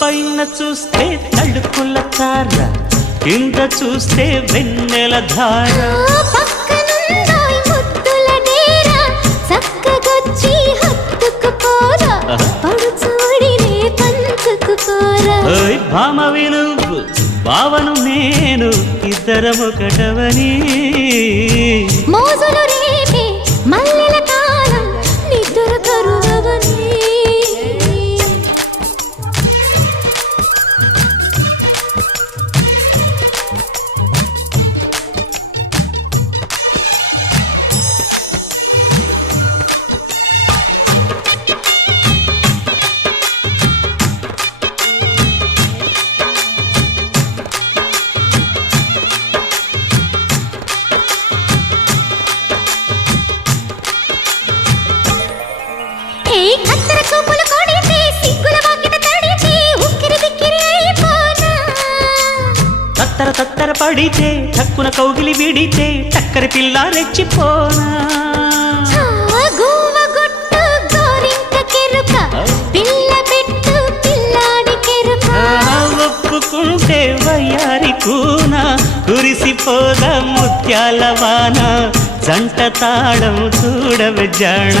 పైన చూస్తే తడుకుల తార, కింద చూస్తే వెన్నెల ధార. పక్కనుందోయ్ ముద్దుల డేరా, చక్కగొచ్చి హత్తుకుపోరా, పడుచూడినే పంచుకుపోరా. భామ విలువు భావను నేను, ఇద్దరమొకటవని. మోజులు రేపే మల్లెల కాలం, నిద్ర కరువవని. కత్తెర చూపులు కొడితే సిగ్గుల వాకిట తడిచి ఉక్కిరి బిక్కిరి అయిపోనా. తత్తర తత్తర పడితే టక్కున కౌగిలి విడితే టక్కరి పిల్ల రెచ్చిపోనా. గువ్వ గుట్టు గోరింక కెరుక, పిల్ల పెట్టు పిల్లాడి కెరుక. ఒప్పుకుంటే వయ్యారి కూన, కురిసిపోద ముత్యాల వాన. జంట తాళం చూడవే జాణ.